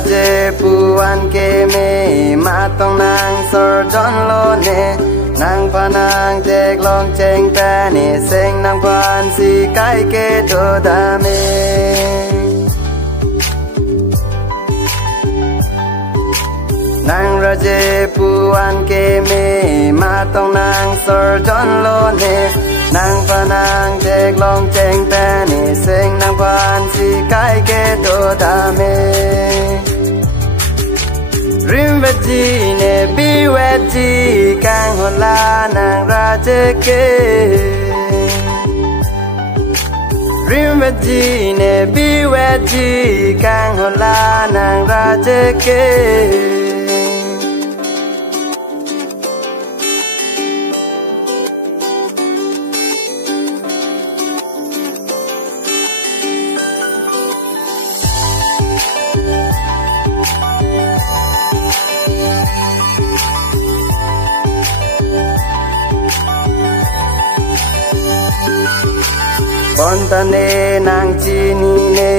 raje puan keme matong nang sorjon lo ne nang panang tek long cheng pa ne seng nang pan si kai ke do da me nang raje puan keme matong nang sorjon lo ne nang panang tek long cheng pa ne seng nang pan si kai ke do da me rim veji ne bi veji kang hola nang raje ke rim veji ne bi veji kang hola nang raje ke Bontane nang chini ne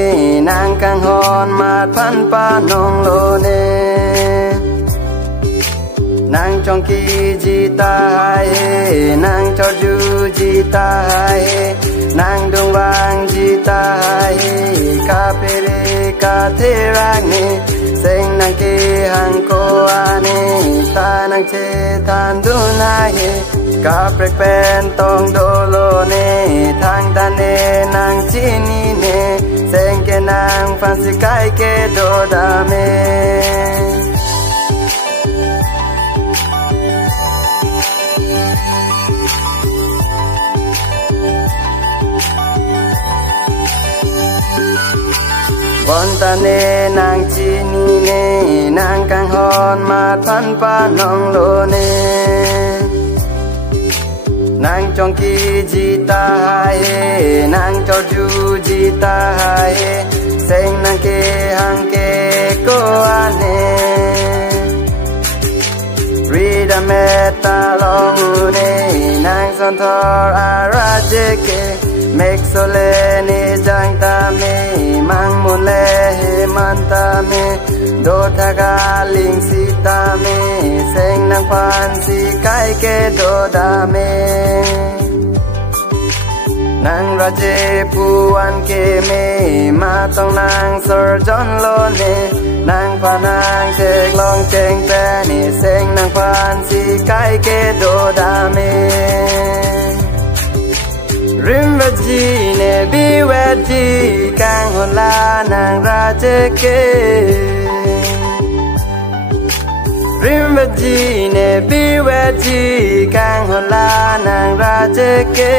nang kang hon mat phan pa nong lo ne nang chong ki ji ta hai nang cho ju ji ta hai nang dong wang ji ta hai ka pe re ka the rang ne seng nang ke hang ko ane ta nang che tan du na he ka prek pen tong do lo ne thang ta ne nang chini ne seng ke nang phan si kai ke do da me Bontane nang chini ne nang kang hon mat phan pa nong lo ne nang chong ki ji ta hai nang cho ju ji ta hai seng nang ke hang ke ko ane rida meta long ne nang son thor araje ke mek sole ni jang ta me mang mon le man ta me do tha ga ling si ta me seng nang pan si kai ke do da me nang raje puan keme matong nang sorjon lo ne nang panang tek long cheng pa ni seng nang pan si kai ke do da me rim veji ne bi veji kang hola nang raje ke rim veji ne bi veji kang hola nang raje ke